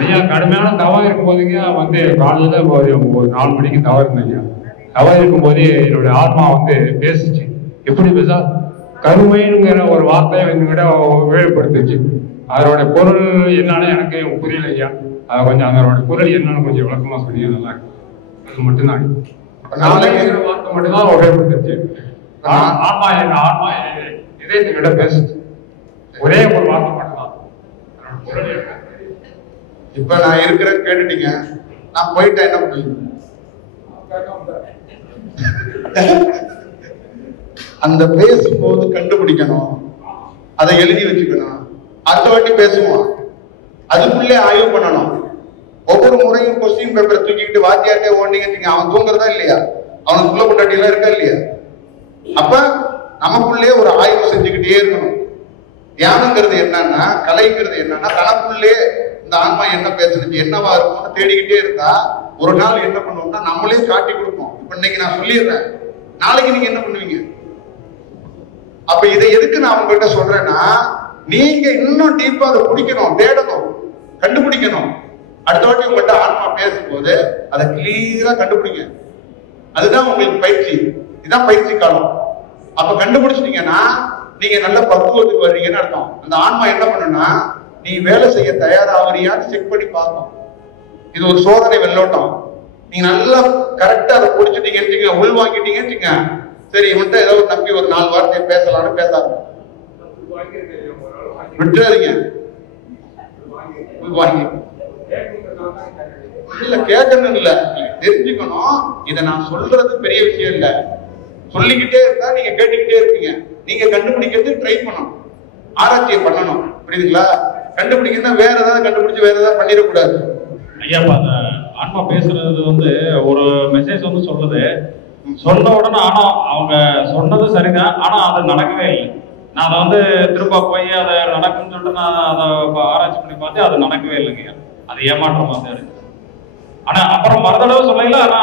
ஐயா கடுமையான தவம் இருக்கும்போதுங்க வந்து காலையில் ஒரு 4 மணிக்கு தவம் இருந்தேங்க. தவம் இருக்கும்போது என்னுடைய ஆத்மா வந்து பேசிச்சு. எப்படி பேசா? கருமைங்கிற ஒரு வார்த்தையை என்கிட்ட உபயோகப்படுத்துச்சு. அதோட பொருள் என்னன்னு எனக்கு புரியல ஐயா. அதை கொஞ்சம் அதோட பொருள் என்னன்னு கொஞ்சம் விளக்கமா சொன்னீங்க நல்லா இருக்கும். அது மட்டும்தான் வார்த்தை மட்டும்தான் உபயோகப்படுத்துச்சு. ஆத்மா இதயத்துக்கிட்ட பேசுச்சு. ஒரே ஒரு வார்த்தை மட்டும்தான். இப்ப நான் இருக்கிறேன்னு கேட்டுட்டீங்க, நான் போயிட்டேன் என்ன பண்ணுவீங்க? அந்த பேசும்போது கண்டுபிடிக்கணும், அதை எழுதி வச்சுக்கணும். அடுத்த வாட்டி பேசுவோம், அதுக்குள்ளே ஆய்வு பண்ணணும். ஒவ்வொரு முறையும் கொஸ்டின் பேப்பரை தூக்கிக்கிட்டு வாத்தியாட்டே ஓண்டிங்க, அவன் தூங்குறதா இல்லையா? அவனுக்குள்ள கொண்டாட்டி எல்லாம் இருக்கா இல்லையா? அப்ப நமக்குள்ளே ஒரு ஆய்வு செஞ்சுக்கிட்டே இருக்கணும். தியானங்கிறது என்னன்னா, கலைங்கிறது என்னன்னா, தனக்குள்ளே இந்த ஆன்மா என்ன பேசுறது, என்னவா இருக்கும்னு தேடிக்கிட்டே இருந்தா ஒரு நாள் என்ன பண்ணுவோம்னா நம்மளே காட்டி கொடுப்போம். இப்ப இன்னைக்கு நான் சொல்லிடுறேன், நாளைக்கு நீங்க என்ன பண்ணுவீங்க? அப்ப இதை எதுக்கு நான் உங்ககிட்ட சொல்றேன்னா, நீங்க இன்னும் டீப்பா அதை பிடிக்கணும், தேடணும், கண்டுபிடிக்கணும். அடுத்த வாட்டி உங்கள்கிட்ட ஆன்மா பேசும்போது அதை கிளியரா கண்டுபிடிங்க. அதுதான் உங்களுக்கு பயிற்சி. இதுதான் பயிற்சி காலம். அப்ப கண்டுபிடிச்சிட்டீங்கன்னா நீங்க நல்ல பக்குவத்துக்கு வர்றீங்கன்னு அர்த்தம். அந்த ஆன்மா என்ன பண்ணுன்னா, நீ வேலை செய்ய தயாராகிறியான்னு செக் பண்ணி பார்க்கும். இது ஒரு சோதனை வெள்ளோட்டம். நீங்க நல்லா கரெக்டா அதை பிடிச்சிட்டீங்கன்னு உள் வாங்கிட்டீங்கன்னு சரி, இவன்ட்ட ஏதோ நம்பி ஒரு 4 வார்த்தையை பேசலாம்னு பேசாது, விட்டுறாதீங்க. வாங்கி இல்ல கேட்கணும், இல்ல நீங்க தெரிஞ்சுக்கணும். இதை நான் சொல்றது பெரிய விஷயம் இல்ல, சொல்லிக்கிட்டே இருந்தா நீங்க கேட்டுக்கிட்டே இருப்பீங்க. நீங்க கண்டுபிடிக்கிறது ட்ரை பண்ணணும், ஆராய்ச்சியை பண்ணணும். புரியுதுங்களா? கண்டுபிடிக்கிறதா வேற ஏதாவது கண்டுபிடிச்சு வேற ஏதாவது பண்ணிடக்கூடாது. ஐயா அந்த ஆன்மா பேசுறது வந்து ஒரு மெசேஜ் வந்து சொல்லுது, சொன்ன உடனே ஆனா அவங்க சொன்னது சரிதான், ஆனா அது நடக்கவே இல்லை. நான் அதை வந்து திரும்ப போய் அதை நடக்குன்னு சொல்லிட்டு நான் அதை ஆராய்ச்சி பண்ணி பார்த்தேன், அது நடக்கவே இல்லைங்க. அது ஏமாற்றமா தான் இருக்கு. ஆனா அப்புறம் மறுதடவை சொல்லல, ஆனா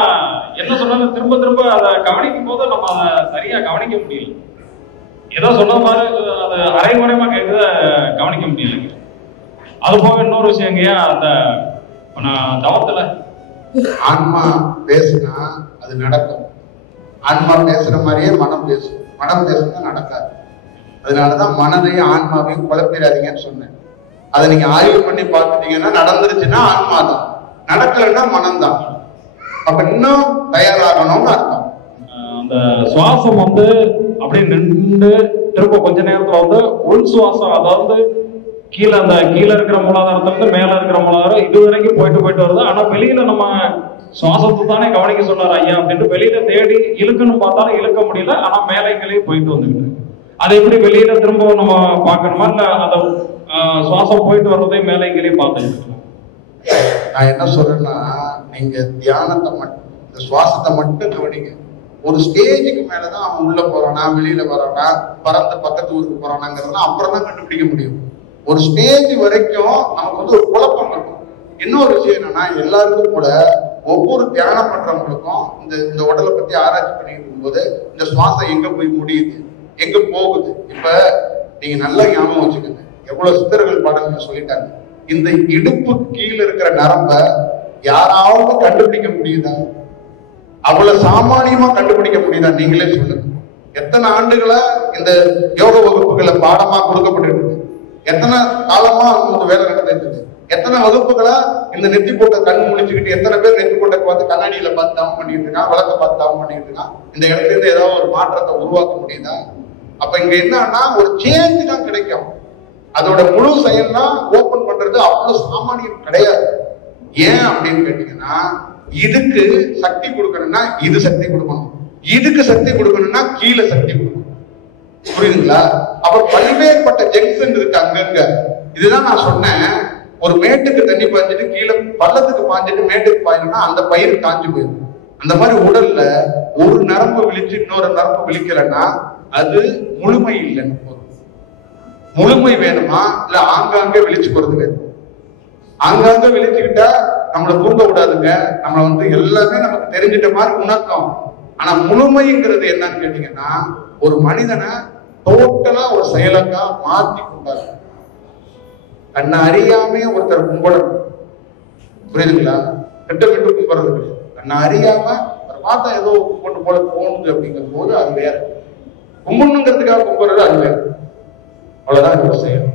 என்ன சொன்னாலும் திரும்ப திரும்ப அதை கவனிக்கும் போது நம்ம அதை சரியா கவனிக்க முடியல. ஏதோ சொன்ன மாதிரி அது அரைமுறைமா கேட்குத கவனிக்க முடியலைங்க. அது போக இன்னொரு விஷயங்கய்யா, அந்த தவத்துல ஆன்மா பேசுனா அது நடக்கும். ஆன்மா பேசுற மாதிரியே மனம் பேசும், மனம் பேசுனா நடக்காது. அதனாலதான் மனதையும் ஆன்மாவையும் குழப்பிடாதீங்கன்னு சொன்னேன். அதை நீங்க ஆய்வு பண்ணி பார்த்துட்டீங்கன்னா நடந்துருச்சுன்னா ஆன்மா தான், நடக்கலைன்னா மனம் தான். அப்ப இன்னும் தயாராகணும்னு அர்த்தம். அந்த சுவாசம் வந்து அப்படி நின்று திரும்ப கொஞ்ச நேரத்துல வந்து உள் சுவாசம், அதாவது கீழே இருக்கிற மூலாதாரத்துல இருந்து மேல இருக்கிற மூலாதாரம் இது வரைக்கும் போயிட்டு வருது. ஆனா வெளியில நம்ம சுவாசத்தை தானே கவனிக்க சொன்னார் ஐயா அப்படின்ட்டு வெளியில தேடி இழுக்கணும் பார்த்தாலும் இழுக்க முடியல. ஆனா மேலைகளையும் போயிட்டு வந்துக்கிட்டு அதை எப்படி வெளியில திரும்ப நம்ம பார்க்கணுமா, இல்ல அதை சுவாசம் போயிட்டு வர்றதையும் மேலைகளையும் பார்த்துக்கலாம்? நான் என்ன சொல்றேன்னா, நீங்க தியானத்தை மட்டும், இந்த சுவாசத்தை மட்டும் கவனிங்க. ஒரு ஸ்டேஜுக்கு மேலதான் அவன் உள்ள போறானா வெளியில வரானா பறந்து பக்கத்து ஊருக்கு போறானாங்கிறதுலாம் அப்புறம் தான் கண்டுபிடிக்க முடியும். ஒரு ஸ்டேஜ் வரைக்கும் நமக்கு வந்து ஒரு குழப்பம் இருக்கும். இன்னொரு விஷயம் என்னன்னா, எல்லாருக்கும் கூட ஒவ்வொரு தியானம் பண்றவங்களுக்கும் இந்த உடலை பத்தி ஆராய்ச்சி பண்ணிட்டு இருக்கும்போது இந்த சுவாசம் எங்க போய் முடியுது, எங்க போகுது. இப்ப நீங்க நல்லா ஞாபகம் வச்சுக்கோங்க, எவ்வளவு சித்தர்கள் பாடல்கள் சொல்லிட்டாங்க. இந்த இடுப்பு கீழே இருக்கிற நரம்ப யாராவது கண்டுபிடிக்க முடியுதா? அவ்வளவு சாமானியமா கண்டுபிடிக்க முடியுதா? நீங்களே சொல்லுங்க. எத்தனை ஆண்டுகளா இந்த யோக வகுப்புகளை பாடமா கொடுக்கப்பட்டு இருக்கு, எத்தனை காலமா அவங்க வேலை நடந்துட்டு இருக்கு, எத்தனை வகுப்புகளா இந்த நெத்தி போட்ட கண் முடிச்சுக்கிட்டு எத்தனை பேர் நெத்தி போட்ட பார்த்து கண்ணாடியில பார்த்து தவம் பண்ணிட்டு இருக்கான், விளக்க பார்த்து தவம் பண்ணிட்டு இருக்கான். இந்த இடத்துல இருந்து ஏதாவது ஒரு மாற்றத்தை உருவாக்க முடியுதா? அப்ப இங்க என்னன்னா ஒரு சேஞ்ச் தான் கிடைக்கும். அதோட முழு செயல்லாம் ஓபன் பண்றது அவ்வளவு சாமானியம் கிடையாது. ஏன் அப்படின்னு கேட்டீங்கன்னா, இதுக்கு சக்தி கொடுக்கணும்னா இது சக்தி கொடுக்கணும், இதுக்கு சக்தி கொடுக்கணும்னா கீழே சக்தி கொடுக்கணும். புரியுதுங்களா? அப்ப பல்வேறுபட்ட ஜங்ஷன் இருக்கு அங்கங்க. இதுதான் நான் சொன்னேன், ஒரு மேட்டுக்கு தண்ணி பாய்ஞ்சிட்டு கீழே பள்ளத்துக்கு பாய்ஞ்சிட்டு மேட்டுக்கு பாயணும்னா அந்த பயிர் காஞ்சு போயிடும். அந்த மாதிரி உடல்ல ஒரு நரம்பு விழிச்சு இன்னொரு நரம்பு விழிக்கலன்னா அது முழுமை இல்லைன்னு போதும். முழுமை வேணுமா, இல்ல ஆங்காங்கே விழிச்சு போறது வேணும். ஆங்காங்க விழிச்சுக்கிட்டா நம்மளை தூங்க விடாதுங்க. நம்மளை வந்து எல்லாமே நமக்கு தெரிஞ்சிட்ட மாதிரி உணர்த்தம். ஆனா முழுமைங்கிறது என்னன்னு கேட்டீங்கன்னா, ஒரு மனிதனை டோட்டலா ஒரு செயலக்கா மாற்றி கொண்டாரு. கண்ணை அறியாமே ஒருத்தர் கும்பிடணும், புரியுதுங்களா? திட்டமிட்டு கும்பிடுறது கிடையாது. நான் அறியாம அதை பார்த்தா ஏதோ கும்பிட்டு போல தோணுது அப்படிங்கிற போது அது வேற. கும்பிடணுங்கிறதுக்காக கும்பிடுறது அது வேற. அவ்வளவுதான் ஒரு செயல்.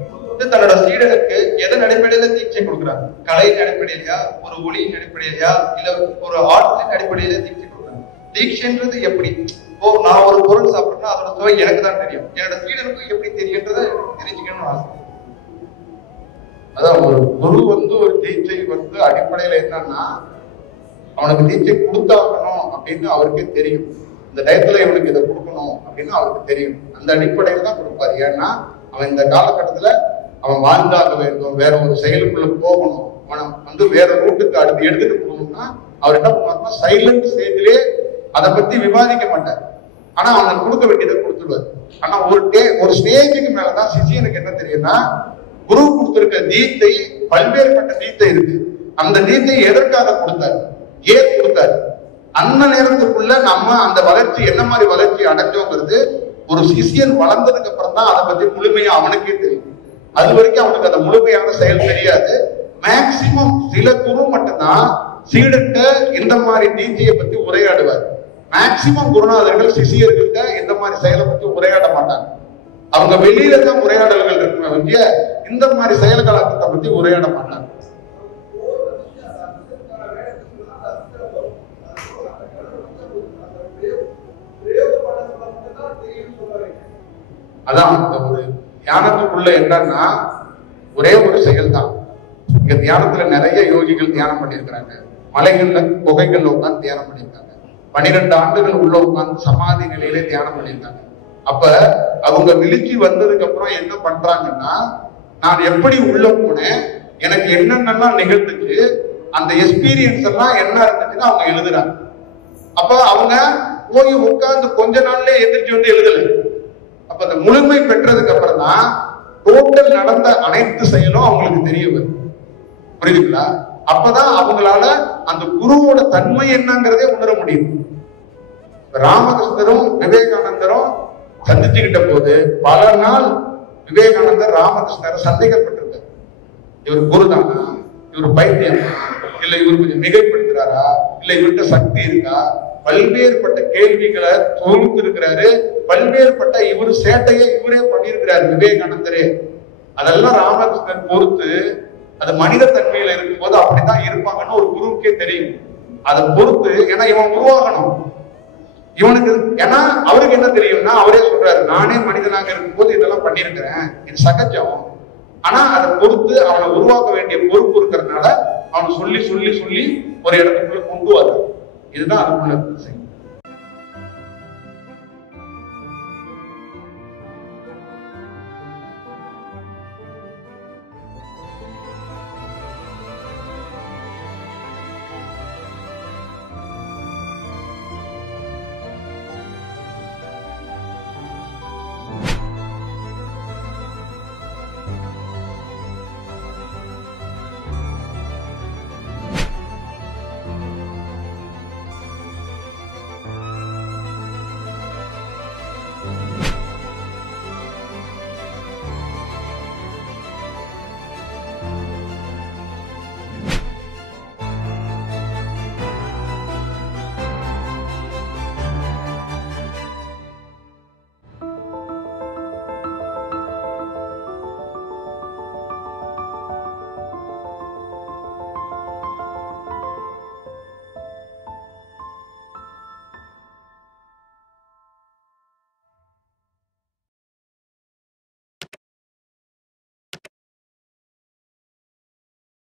தன்னோட சீடனுக்கு எதன் அடிப்படையில தீட்சை கொடுக்குறாங்க? கலையின் அடிப்படையிலையா, ஒரு ஒளியின் அடிப்படையிலையா, இல்ல ஒரு ஆற்றலின் அடிப்படையில தீட்சை கொடுக்குறாங்க? தீட்சைன்றது எப்படி? இப்போ நான் ஒரு பொருள் சாப்பிட்றேன்னா அதோட சுவை எனக்கு தான் தெரியும். என்னோட சீடனுக்கு எப்படி தெரியுன்றத தெரிஞ்சுக்கணும்னு ஆசை. அதான் ஒரு குரு ஒரு தீட்சை அடிப்படையில என்னன்னா, அவனுக்கு தீட்சை கொடுத்தாகணும் அப்படின்னு அவருக்கே தெரியும். இந்த டயத்துல இவனுக்கு இதை கொடுக்கணும் அப்படின்னு அவருக்கு தெரியும். அந்த அடிப்படையில தான் கொடுப்பாரு. ஏன்னா அவன் இந்த காலகட்டத்துல அவன் வாழ்ந்தாக வேண்டும், வேற ஒரு செயலுக்குள்ள போகணும், அவனை வேற ரூட்டுக்கு அடுத்து எடுத்துட்டு போகணும்னா அவர் என்ன பண்ணுவாருன்னா சைலண்ட் ஸ்டேஜ்லயே அதை பத்தி விவாதிக்க மாட்டார். ஆனா அவனுக்கு கொடுக்க வேண்டியதை கொடுத்துடுவார். ஆனா ஒரு ஸ்டேஜுக்கு மேலதான் சிஷியனுக்கு என்ன தெரியும்னா, குரு கொடுத்திருக்க தீட்சை பல்வேறுபட்ட தீட்சை இருக்கு. அந்த தீட்சை எதற்காக கொடுத்தாரு, ஏன் கொடுத்தாரு, அந்த நேரத்துக்குள்ள நம்ம அந்த வளர்ச்சி என்ன மாதிரி வளர்ச்சி அடைஞ்சோங்கிறது ஒரு சிஷியன் வளர்ந்ததுக்கு அப்புறம் தான் அதை பத்தி முழுமையா அவனுக்கே தெரியும். அது வரைக்கும் அவனுக்கு அந்த முழுமையான செயல் தெரியாது. மேக்சிமம் சில குரு மட்டும்தான் சீடர்கிட்ட இந்த மாதிரி தீட்சையை பத்தி உரையாடுவார். மேக்சிமம் குருநாதர்கள் சிஷியர்கள்ட்ட இந்த மாதிரி செயலை பத்தி உரையாட மாட்டாங்க. அவங்க வெளியில தான் உரையாடல்கள் இருக்குமே, இந்த மாதிரி செயல்களாக்கத்தை பத்தி உரையாட மாட்டாங்க. அதான் இந்த ஒரு தியானத்துக்குள்ள என்னன்னா ஒரே ஒரு செயல் தான். இங்க தியானத்துல நிறைய யோகிகள் தியானம் பண்ணியிருக்கிறாங்க. மலைகள்ல குகைகள்ல உட்காந்து தியானம் பண்ணியிருக்காங்க. 12 ஆண்டுகள் உள்ள உட்காந்து சமாதி நிலையிலே தியானம் பண்ணியிருக்காங்க. அப்ப அவங்க விழிச்சு வந்ததுக்கு அப்புறம் என்ன பண்றாங்கன்னா, நான் எப்படி உள்ள போனேன், எனக்கு என்னென்னலாம் நிகழ்ந்துச்சு, அந்த எக்ஸ்பீரியன்ஸ் எல்லாம் என்ன இருந்துச்சுன்னு அவங்க எழுதுறாங்க. அப்ப அவங்க போய் உட்கார்ந்து கொஞ்ச நாள்லயே எந்திரிச்சு எழுதல. அப்ப அந்த முழுமை பெற்றதுக்கு அப்புறம் தான் டோட்டல் நடந்த அனைத்து செயலும் அவங்களுக்கு தெரிய வரும். புரியுதுங்களா? அப்பதான் அவங்களால அந்த குருவோட தன்மை என்னங்கிறதே உணர முடியும். ராமகிருஷ்ணரும் விவேகானந்தரும் சந்திச்சுக்கிட்ட போது பல நாள் விவேகானந்தர் ராமகிருஷ்ணரை சந்தேகப்பட்டிருக்காரு. இவர் குருதானா, இவர் பைத்தியம், இல்ல இவர் கொஞ்சம் மிகைப்படுத்துறாரா, இல்ல இவர்கிட்ட சக்தி இருக்கா, பல்வேறுபட்ட கேள்விகளை தொகுத்து இருக்கிறாரு. பல்வேறுபட்ட இவர் சேட்டையை இவரே பண்ணியிருக்கிறாரு விவேகானந்தரே. அதெல்லாம் ராமகிருஷ்ணன் பொறுத்து அது மனித தன்மையில இருக்கும்போது அப்படித்தான் இருப்பாங்கன்னு ஒரு குருவுக்கே தெரியும். அதை பொறுத்து ஏன்னா இவன் உருவாகணும் இவனுக்கு. ஏன்னா அவருக்கு என்ன தெரியும்னா, அவரே சொல்றாரு, நானே மனிதனாக இருக்கும் போது இதெல்லாம் பண்ணிருக்கிறேன், இது சகஜம். ஆனா அதை பொறுத்து அவனை உருவாக்க வேண்டிய பொறுப்பு இருக்கிறதுனால அவனை சொல்லி சொல்லி சொல்லி ஒரு இடத்துக்குள்ள கொண்டு வர. இதுதான் அதுக்குள்ள